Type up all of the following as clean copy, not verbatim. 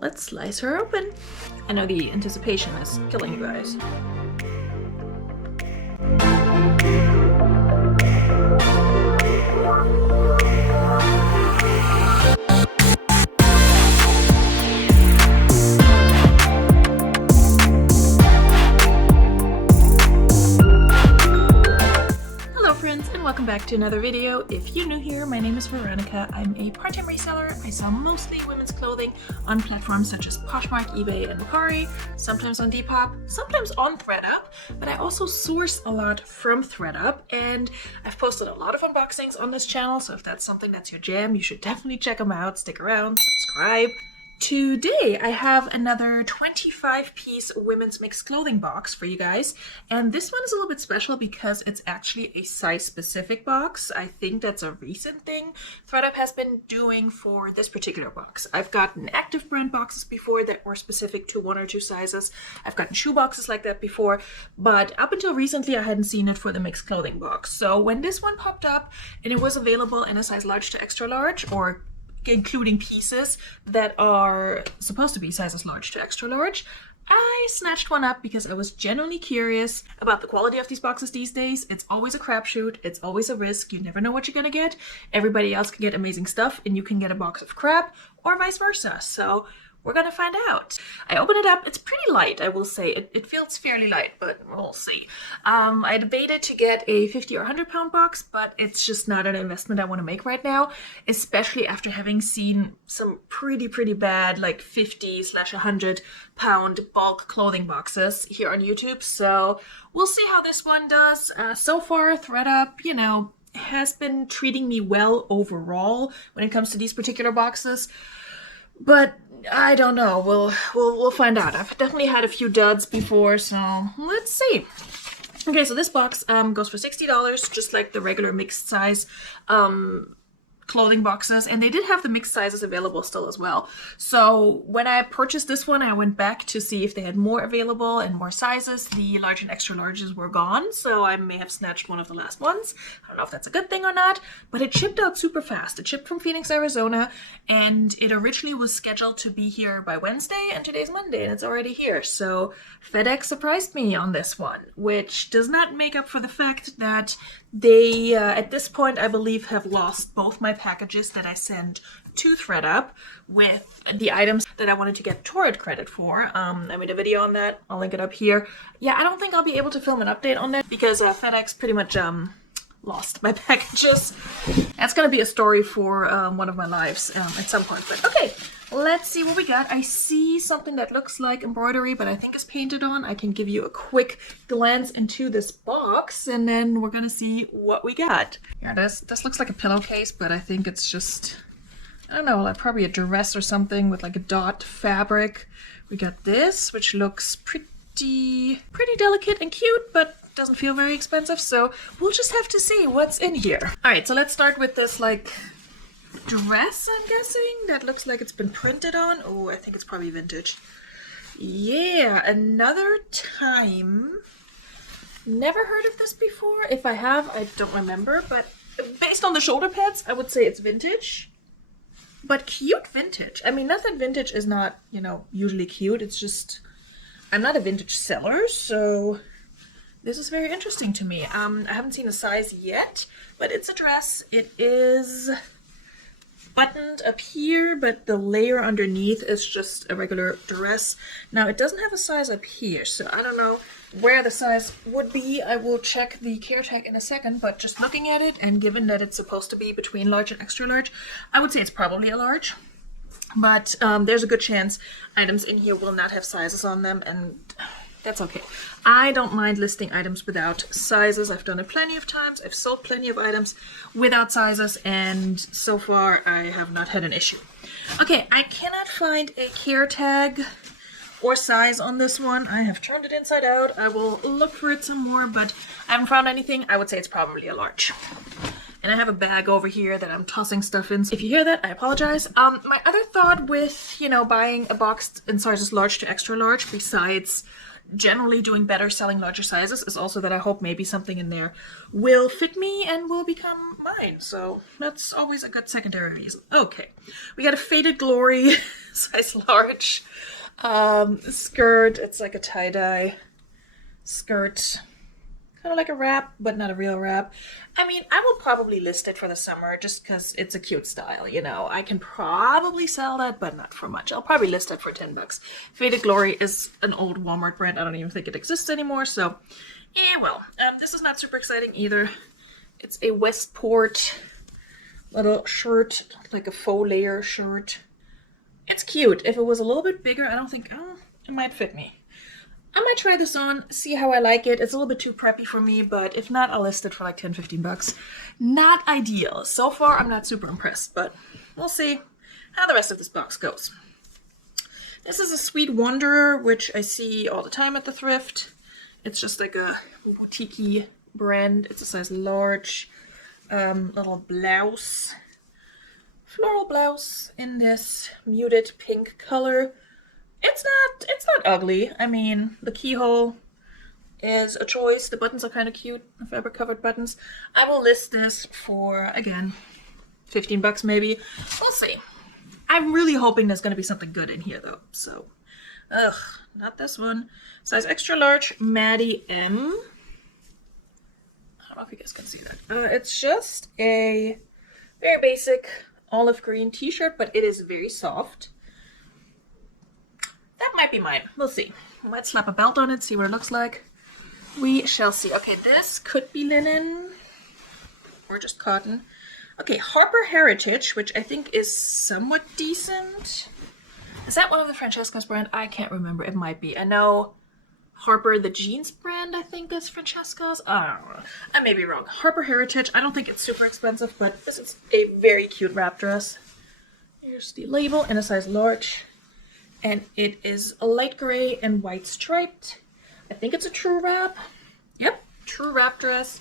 let's slice her open. I know the anticipation is killing you guys. Welcome back to another video. If you're new here, my name is Veronika. I'm a part-time reseller. I sell mostly women's clothing on platforms such as Poshmark, eBay, and Mercari, sometimes on Depop, sometimes on Thredup, but I also source a lot from Thredup, and I've posted a lot of unboxings on this channel, so if that's something that's your jam, you should definitely check them out. Stick around, subscribe. Today I have another 25-piece women's mixed clothing box for you guys, and this one is a little bit special because it's actually a size-specific box. I think that's a recent thing Thredup has been doing for this particular box. I've gotten active brand boxes before that were specific to 1 or 2 sizes. I've gotten shoe boxes like that before, but up until recently I hadn't seen it for the mixed clothing box. So when this one popped up and it was available in a size large to extra large, or including pieces that are supposed to be sizes large to extra large, I snatched one up because I was genuinely curious about the quality of these boxes these days. It's always a crapshoot. It's always a risk. You never know what you're gonna get. Everybody else can get amazing stuff and you can get a box of crap, or vice versa. So we're gonna find out. I open it up. It's pretty light, I will say. It feels fairly light, but we'll see. I debated to get a 50 or 100 pound box, but it's just not an investment I want to make right now, especially after having seen some pretty bad like 50/100 pound bulk clothing boxes here on YouTube. So we'll see how this one does. So far, Thredup, you know, has been treating me well overall when it comes to these particular boxes, but I don't know. We'll find out. I've definitely had a few duds before, so let's see. Okay, so this box goes for $60, just like the regular mixed size clothing boxes, and they did have the mixed sizes available still as well. So when I purchased this one, I went back to see if they had more available and more sizes. The large and extra larges were gone, so I may have snatched one of the last ones. I don't know if that's a good thing or not, but it shipped out super fast. It shipped from Phoenix, Arizona, and it originally was scheduled to be here by Wednesday, and today's Monday, and it's already here. So FedEx surprised me on this one, which does not make up for the fact that they, at this point, I believe, have lost both my packages that I send to Thredup with the items that I wanted to get Torrid credit for. I made a video on that. I'll link it up here. Yeah, I don't think I'll be able to film an update on that because FedEx pretty much lost my packages. That's gonna be a story for one of my lives at some point. But okay, let's see what we got. I see something that looks like embroidery, but I think is painted on. I can give you a quick glance into this box, and then we're gonna see what we got. Yeah, this looks like a pillowcase, but I think it's just, I don't know, like probably a dress or something with like a dot fabric. We got this, which looks pretty delicate and cute, but doesn't feel very expensive, so we'll just have to see what's in here. All right, so let's start with this like dress, I'm guessing, that looks like it's been printed on. Oh, I think it's probably vintage. Yeah, another time. Never heard of this before. If I have, I don't remember, but based on the shoulder pads, I would say it's vintage. But cute vintage. I mean, not that vintage is not, you know, usually cute. It's just, I'm not a vintage seller, so this is very interesting to me. I haven't seen a size yet, but it's a dress. It is buttoned up here, but the layer underneath is just a regular dress. Now, it doesn't have a size up here, so I don't know where the size would be. I will check the care tag in a second, but just looking at it, and given that it's supposed to be between large and extra large, I would say it's probably a large. But there's a good chance items in here will not have sizes on them, and that's okay. I don't mind listing items without sizes. I've done it plenty of times. I've sold plenty of items without sizes, and so far I have not had an issue. Okay, I cannot find a care tag or size on this one. I have turned it inside out. I will look for it some more, but I haven't found anything. I would say it's probably a large. And I have a bag over here that I'm tossing stuff in. So if you hear that, I apologize. My other thought with, you know, buying a box in sizes large to extra large, besides generally doing better selling larger sizes, is also that I hope maybe something in there will fit me and will become mine. So that's always a good secondary reason. Okay, we got a Faded Glory size large. Skirt, it's like a tie-dye skirt. Kind of like a wrap, but not a real wrap. I mean, I will probably list it for the summer just because it's a cute style, you know. I can probably sell that, but not for much. I'll probably list it for 10 bucks. Faded Glory is an old Walmart brand. I don't even think it exists anymore, so yeah, well. This is not super exciting either. It's a Westport little shirt, like a faux layer shirt. It's cute. If it was a little bit bigger, I don't think, it might fit me. I might try this on, see how I like it. It's a little bit too preppy for me, but if not, I'll list it for like 10, 15 bucks. Not ideal. So far, I'm not super impressed, but we'll see how the rest of this box goes. This is a Sweet Wanderer, which I see all the time at the thrift. It's just like a boutique-y brand. It's a size large. Little blouse. Floral blouse in this muted pink color. It's not ugly. I mean, the keyhole is a choice. The buttons are kind of cute, the fabric covered buttons. I will list this for, again, 15 bucks maybe. We'll see. I'm really hoping there's going to be something good in here though. So, not this one. Size extra large, Maddie M. I don't know if you guys can see that. It's just a very basic olive green t-shirt, but it is very soft. That might be mine. We'll see. I might slap a belt on it, see what it looks like. We shall see. Okay, this could be linen or just cotton. Okay, Harper Heritage, which I think is somewhat decent. Is that one of the Francesca's brand? I can't remember. It might be. I know Harper, the jeans brand, I think is Francesca's. I don't know. I may be wrong. Harper Heritage. I don't think it's super expensive, but this is a very cute wrap dress. Here's the label in a size large. And it is a light gray and white striped. I think it's a true wrap. Yep, true wrap dress.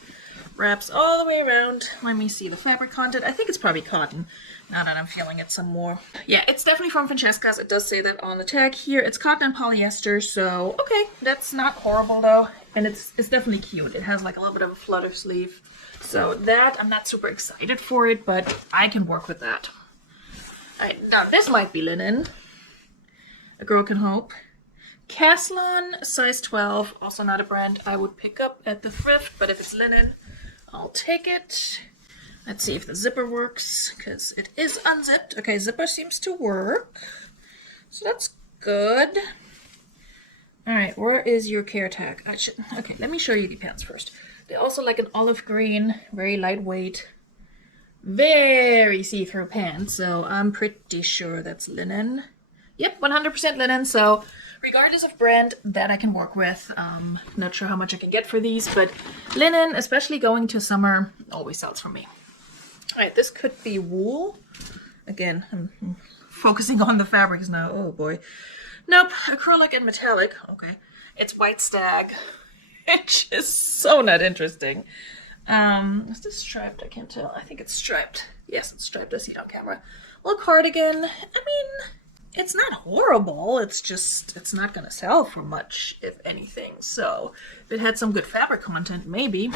Wraps all the way around. Let me see the fabric content. I think it's probably cotton, now that I'm feeling it some more. Yeah, it's definitely from Francesca's. It does say that on the tag here. It's cotton and polyester, so okay, that's not horrible though. And it's definitely cute. It has like a little bit of a flutter sleeve. So that, I'm not super excited for it, but I can work with that. All right, now this might be linen. A Girl Can Hope. Caslon, size 12, also not a brand I would pick up at the thrift, but if it's linen, I'll take it. Let's see if the zipper works, because it is unzipped. Okay, zipper seems to work, so that's good. All right, where is your care tag? Okay, let me show you the pants first. They're also like an olive green, very lightweight, very see-through pants, so I'm pretty sure that's linen. Yep, 100% linen, so regardless of brand, that I can work with. Not sure how much I can get for these, but linen, especially going to summer, always sells for me. All right, this could be wool. Again, I'm focusing on the fabrics now. Oh boy. Nope, acrylic and metallic. Okay, it's White Stag, which is so not interesting. Is this striped? I can't tell. I think it's striped. Yes, it's striped. I see it on camera. Little cardigan. I mean, it's not horrible, it's just, it's not gonna sell for much, if anything. So, if it had some good fabric content, maybe.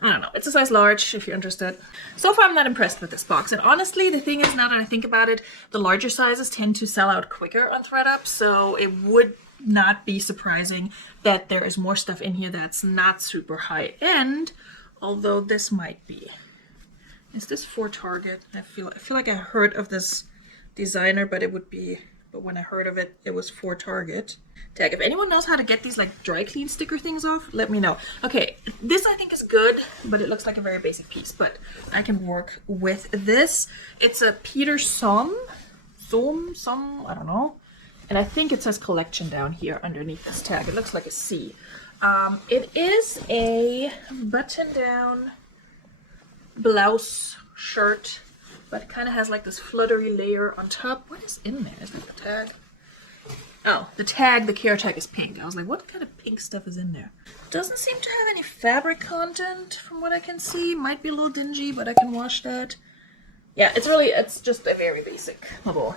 I don't know. It's a size large, if you're interested. So far, I'm not impressed with this box. And honestly, the thing is, now that I think about it, the larger sizes tend to sell out quicker on Thredup, so it would not be surprising that there is more stuff in here that's not super high end, although this might be. Is this for Target? I feel like I heard of this designer, but when I heard of it, it was for Target. Tag. If anyone knows how to get these like dry clean sticker things off, let me know. Okay, this I think is good, but it looks like a very basic piece, but I can work with this. It's a Peter Som, I don't know. And I think it says collection down here underneath this tag. It looks like a C. It is a button-down blouse shirt, but it kind of has like this fluttery layer on top. What is in there? Is that the tag? Oh, the care tag is pink. I was like, what kind of pink stuff is in there? Doesn't seem to have any fabric content from what I can see. Might be a little dingy, but I can wash that. Yeah, it's just a very basic little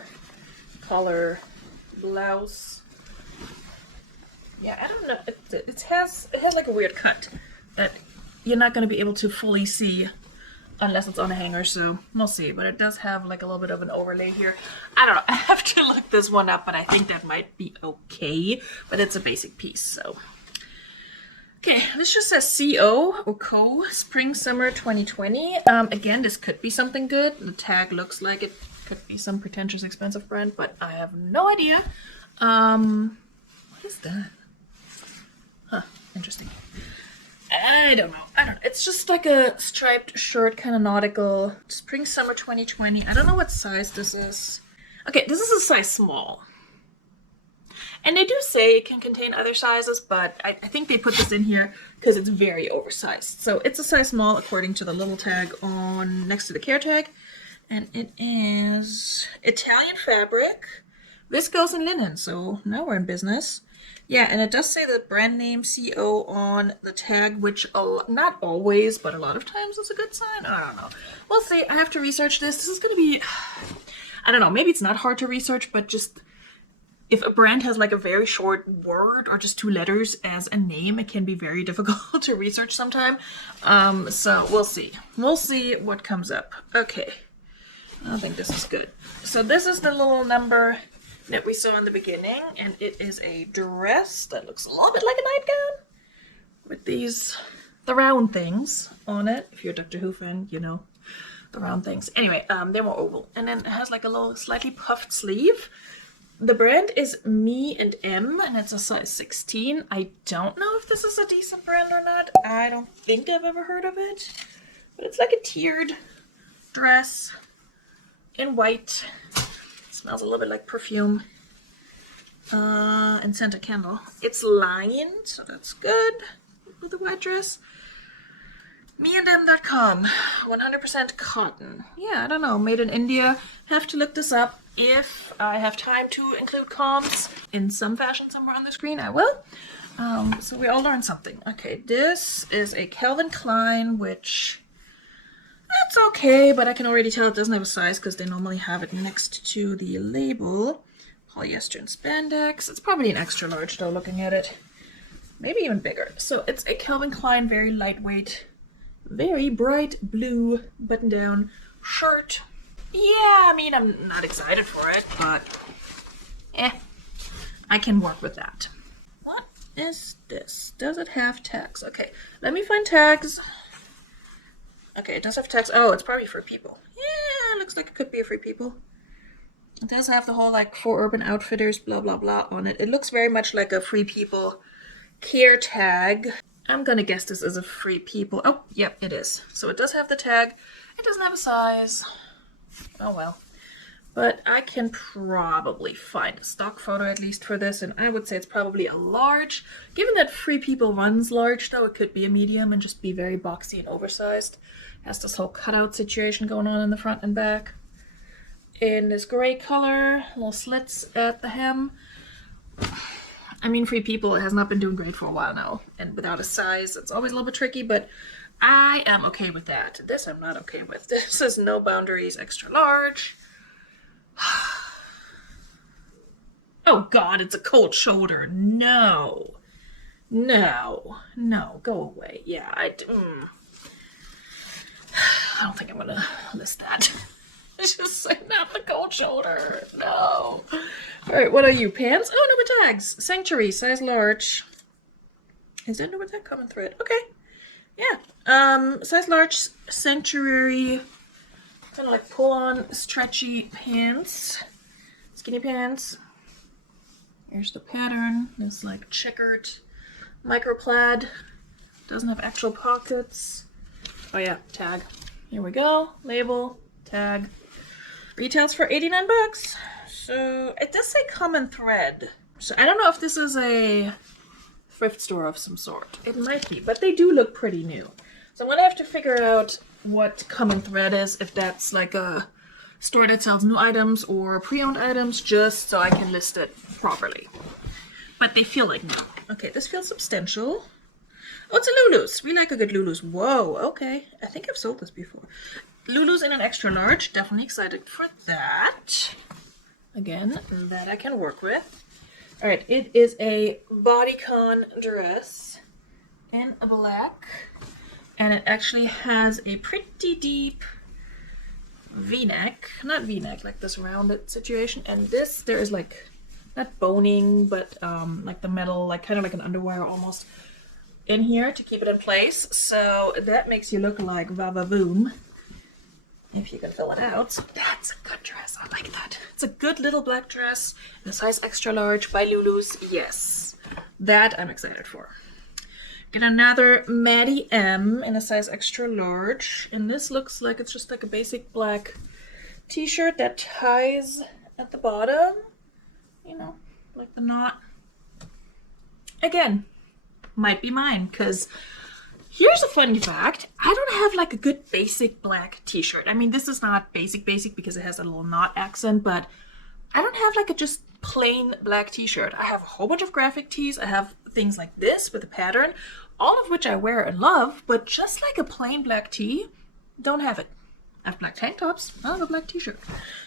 collar blouse. Yeah, I don't know. It has like a weird cut that you're not going to be able to fully see unless it's on a hanger, so we'll see. But it does have like a little bit of an overlay here. I don't know, I have to look this one up, but I think that might be okay. But it's a basic piece, so. Okay, this just says CO or Co. Spring Summer 2020. Again, this could be something good. The tag looks like it could be some pretentious expensive brand, but I have no idea. What is that? Huh, interesting. I don't know. It's just like a striped shirt, kind of nautical. Spring Summer 2020. I don't know what size this is. Okay, this is a size small. And they do say it can contain other sizes, but I think they put this in here because it's very oversized. So it's a size small according to the little tag on next to the care tag. And it is Italian fabric, viscose and linen. So now we're in business. Yeah, and it does say the brand name CO on the tag, which not always, but a lot of times is a good sign. I don't know. We'll see. I have to research this. This is going to be, I don't know, maybe it's not hard to research, but just if a brand has like a very short word or just 2 letters as a name, it can be very difficult to research sometime. So we'll see. We'll see what comes up. Okay. I think this is good. So this is the little number that we saw in the beginning, and it is a dress that looks a little bit like a nightgown with the round things on it. If you're a Doctor Who fan, you know the round things. Anyway, they're more oval, and then it has like a little slightly puffed sleeve. The brand is Me and M, and it's a size 16. I don't know if this is a decent brand or not. I don't think I've ever heard of it, but it's like a tiered dress in white. Smells a little bit like perfume and scented candle. It's lined, so that's good with the white dress. meandm.com, 100% cotton. Yeah, I don't know, made in India. Have to look this up. If I have time to include comms in some fashion somewhere on the screen, I will. So we all learned something. Okay, this is a Calvin Klein, which that's okay, but I can already tell it doesn't have a size because they normally have it next to the label. Polyester and spandex. It's probably an extra large though, looking at it. Maybe even bigger. So it's a Calvin Klein, very lightweight, very bright blue button-down shirt. Yeah, I mean, I'm not excited for it, but I can work with that. What is this? Does it have tags? Okay, let me find tags. Okay, it does have tags. Oh, it's probably for people. Yeah, looks like it could be a Free People. It does have the whole, like, for Urban Outfitters, blah, blah, blah on it. It looks very much like a Free People care tag. I'm gonna guess this is a Free People. Oh, yep, it is. So it does have the tag. It doesn't have a size. Oh, well. But I can probably find a stock photo at least for this, and I would say it's probably a large. Given that Free People runs large, though, it could be a medium and just be very boxy and oversized. Has this whole cutout situation going on in the front and back. In this gray color, little slits at the hem. I mean, Free People has not been doing great for a while now, and without a size, it's always a little bit tricky, but I am okay with that. This I'm not okay with. This is No Boundaries extra large. Oh God, it's a cold shoulder. No. No. No, go away. Yeah, I don't think I'm gonna list that. It's just say not the cold shoulder. No. Alright, what are you? Pants? Oh, number tags. Sanctuary, size large. Is that number tag? Common thread. Okay. Yeah. Size large Sanctuary. Kind of like pull-on stretchy pants. Skinny pants. Here's the pattern. It's like checkered microplaid. Doesn't have actual pockets. Oh yeah, tag. Here we go. Label, tag. Retails for 89 bucks. So it does say common thread. So I don't know if this is a thrift store of some sort. It might be, but they do look pretty new. So I'm gonna have to figure out what common thread is, if that's like a store that sells new items or pre-owned items, just so I can list it properly. But they feel like new. Okay, this feels substantial. Oh, it's a Lulu's. We like a good Lulu's. Whoa, okay. I think I've sold this before. Lulu's in an extra large. Definitely excited for that. Again, that I can work with. Alright, it is a bodycon dress in black. and it actually has a pretty deep V-neck, not V-neck, like this rounded situation, and this, there is like, not boning, but like the metal, like kind of like an underwire almost in here to keep it in place, so that makes you look like va-va-voom, if you can fill it out. So that's a good dress, I like that. It's a good little black dress in a size extra large by Lulu's, yes. That I'm excited for. Get another Maddie M in a size extra large, and this looks like it's just like a basic black t-shirt that ties at the bottom, you know, like the knot. Again, might be mine, because here's a funny fact. I don't have like a good basic black t-shirt. I mean, this is not basic because it has a little knot accent, but I don't have like a just plain black t-shirt. I have a whole bunch of graphic tees. I have things like this with a pattern, all of which I wear and love, but just like a plain black tee, don't have it. I have black tank tops, I don't have a black t-shirt.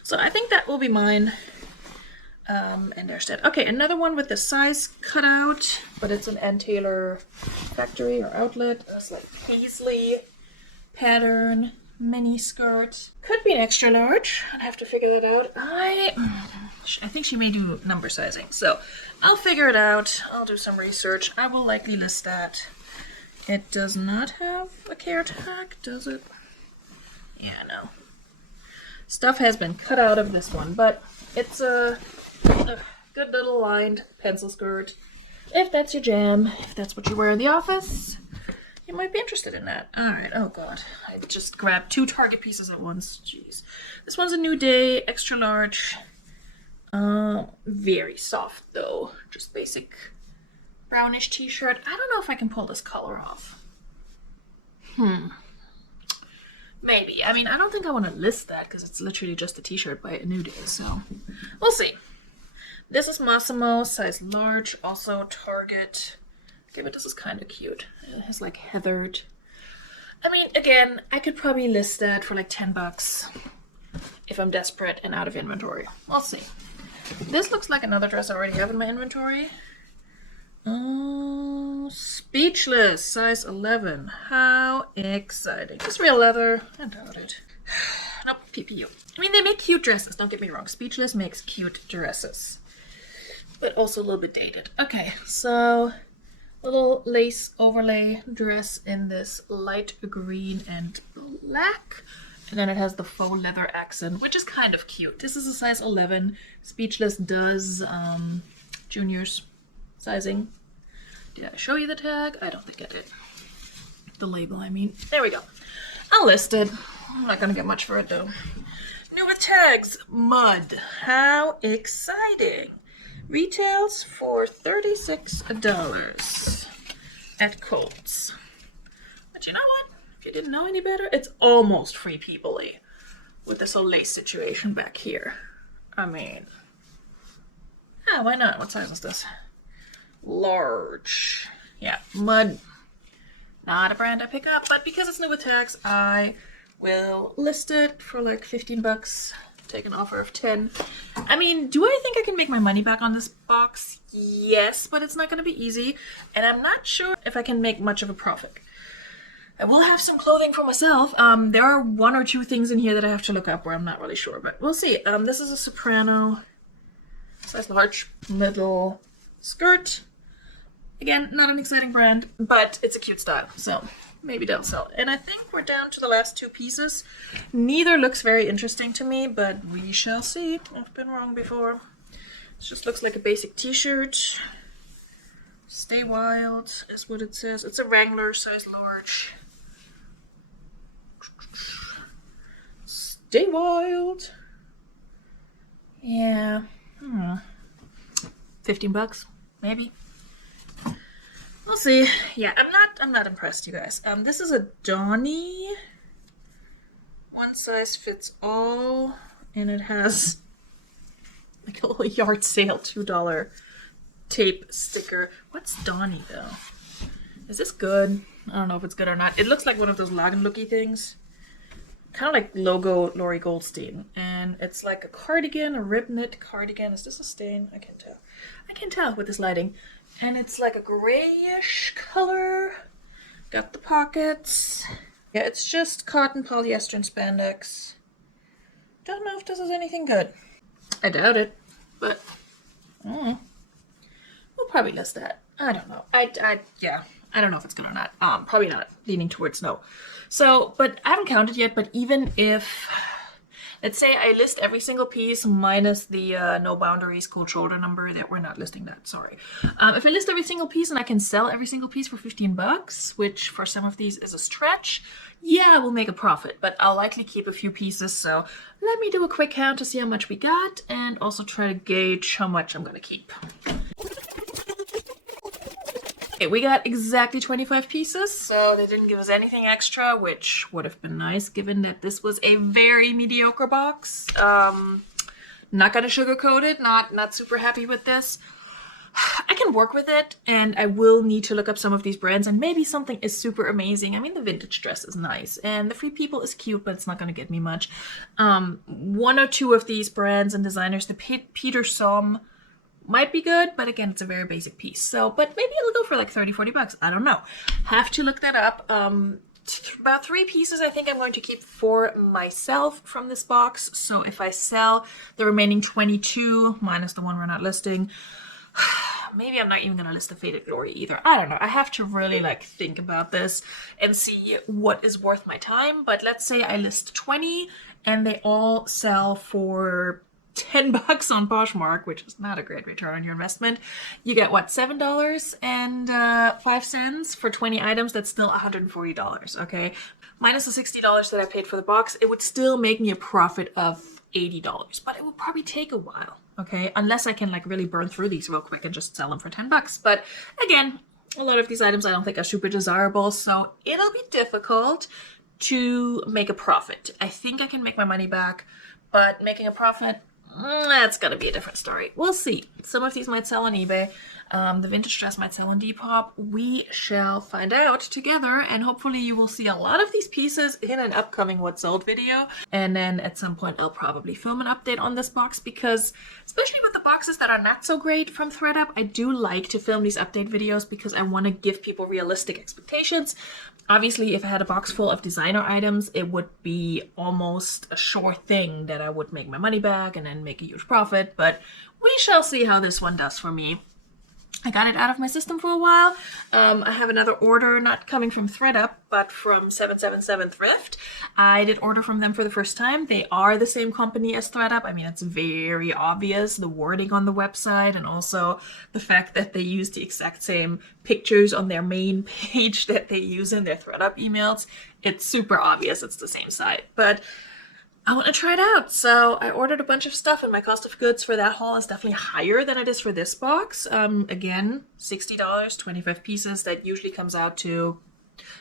So I think that will be mine. And there's that. Okay, another one with the size cut out, but it's an Ann Taylor factory or outlet. It's like paisley pattern, mini skirt. Could be an extra large. I'd have to figure that out. I think she may do number sizing, so I'll figure it out. I'll do some research. I will likely list that. It does not have a care tag, does it? Yeah, no. Stuff has been cut out of this one, but it's a good little lined pencil skirt. If that's your jam, if that's what you wear in the office, you might be interested in that. Alright, oh god. I just grabbed 2 Target pieces at once. Jeez. This one's a New Day, extra large. Very soft though. Just basic brownish t-shirt. I don't know if I can pull this color off. Maybe. I mean, I don't think I want to list that because it's literally just a t-shirt by a New Day, so we'll see. This is Massimo, size large, also Target. Okay, but this is kind of cute. It has like heathered. I mean, again, I could probably list that for like 10 bucks if I'm desperate and out of inventory. We'll see. This looks like another dress I already have in my inventory. Oh, Speechless, size 11. How exciting. Is real leather? I doubt it. Nope, PPU. I mean, they make cute dresses, don't get me wrong. Speechless makes cute dresses, but also a little bit dated. Okay, so little lace overlay dress in this light green and black. And then it has the faux leather accent, which is kind of cute. This is a size 11. Speechless does juniors sizing. Did I show you the tag? I don't think I did. The label, I mean. There we go. I'll list it. I'm not gonna get much for it though. New with tags, Mud. How exciting. Retails for $36 at Kohl's. But you know what? If you didn't know any better, it's almost Free People-y with this whole lace situation back here. I mean, yeah, why not? What size is this? Large. Yeah, Mud. Not a brand I pick up, but because it's new with tags, I will list it for like 15 bucks. Take an offer of 10. I mean, do I think I can make my money back on this box? Yes, but it's not going to be easy, and I'm not sure if I can make much of a profit. I will have some clothing for myself. There are 1 or 2 things in here that I have to look up where I'm not really sure, but we'll see. This is a Soprano, size large, middle skirt. Again, not an exciting brand, but it's a cute style, so maybe they'll sell. And I think we're down to the last 2 pieces. Neither looks very interesting to me, but we shall see. I've been wrong before. This just looks like a basic t-shirt. Stay Wild is what it says. It's a Wrangler, size large. Stay Wild. Yeah. 15 bucks, maybe. We'll see. Yeah, I'm not impressed, you guys. This is a Donny. One size fits all, and it has like a little yard sale $2 tape sticker. What's Donny though? Is this good? I don't know if it's good or not. It looks like one of those Lagenlooky things. Kind of like logo Lori Goldstein. And it's like a cardigan, a rib knit cardigan. Is this a stain? I can't tell. I can't tell with this lighting. And it's like a grayish color. got the pockets. Yeah, it's just cotton, polyester, and spandex. Don't know if this is anything good. I doubt it, but we'll probably list that. I don't know. Yeah, I don't know if it's good or not. Probably not. Leaning towards no. So, but I haven't counted yet. But even if, let's say I list every single piece minus the no boundaries cold shoulder number, that we're not listing that. Sorry. If I list every single piece and I can sell every single piece for $15, which for some of these is a stretch, yeah, we'll make a profit. But I'll likely keep a few pieces. So let me do a quick count to see how much we got, and also try to gauge how much I'm gonna keep. Okay, we got exactly 25 pieces, so they didn't give us anything extra, which would have been nice given that this was a very mediocre box. Not gonna sugarcoat it, not super happy with this. I can work with it, and I will need to look up some of these brands, and maybe something is super amazing. I mean, the vintage dress is nice, and the Free People is cute, but it's not gonna get me much. One or two of these brands and designers, the Peter Somme might be good, but again, it's a very basic piece. So, but maybe it'll go for like 30-40 bucks. I don't know. Have to look that up. About 3 pieces I think I'm going to keep for myself from this box. So if I sell the remaining 22 minus the one we're not listing, maybe I'm not even going to list the Faded Glory either. I don't know. I have to really like think about this and see what is worth my time. But let's say I list 20 and they all sell for $10 on Poshmark, which is not a great return on your investment. You get what, $7.05 for 20 items? That's still $140, okay? Minus the $60 that I paid for the box, it would still make me a profit of $80, but it will probably take a while, okay? Unless I can like really burn through these real quick and just sell them for $10. But again, a lot of these items I don't think are super desirable, so it'll be difficult to make a profit. I think I can make my money back, but making a profit, that's gonna be a different story. We'll see. Some of these might sell on eBay. The vintage dress might sell on Depop. We shall find out together, and hopefully you will see a lot of these pieces in an upcoming What Sold video. And then at some point I'll probably film an update on this box, because especially with the boxes that are not so great from Thredup, I do like to film these update videos because I want to give people realistic expectations. Obviously, if I had a box full of designer items, it would be almost a sure thing that I would make my money back and then make a huge profit, but we shall see how this one does for me. I got it out of my system for a while. I have another order, not coming from Thredup, but from 777 Thrift. I did order from them for the first time. They are the same company as Thredup. I mean, it's very obvious, the wording on the website, and also the fact that they use the exact same pictures on their main page that they use in their Thredup emails. It's super obvious it's the same site, but I want to try it out. So I ordered a bunch of stuff, and my cost of goods for that haul is definitely higher than it is for this box. Again, $60, 25 pieces. That usually comes out to,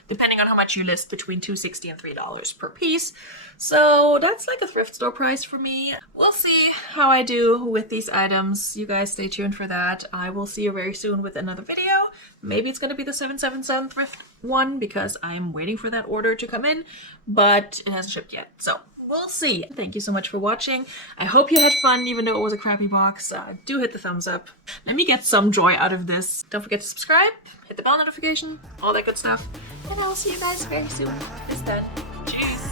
depending on how much you list, between $2.60 and $3 per piece. So that's like a thrift store price for me. We'll see how I do with these items. You guys stay tuned for that. I will see you very soon with another video. Maybe it's going to be the 777 Thrift one, because I'm waiting for that order to come in, but it hasn't shipped yet. So we'll see. Thank you so much for watching. I hope you had fun, even though it was a crappy box. Do hit the thumbs up. Let me get some joy out of this. Don't forget to subscribe, hit the bell notification, all that good stuff. And I'll see you guys very soon. It's done. Cheers.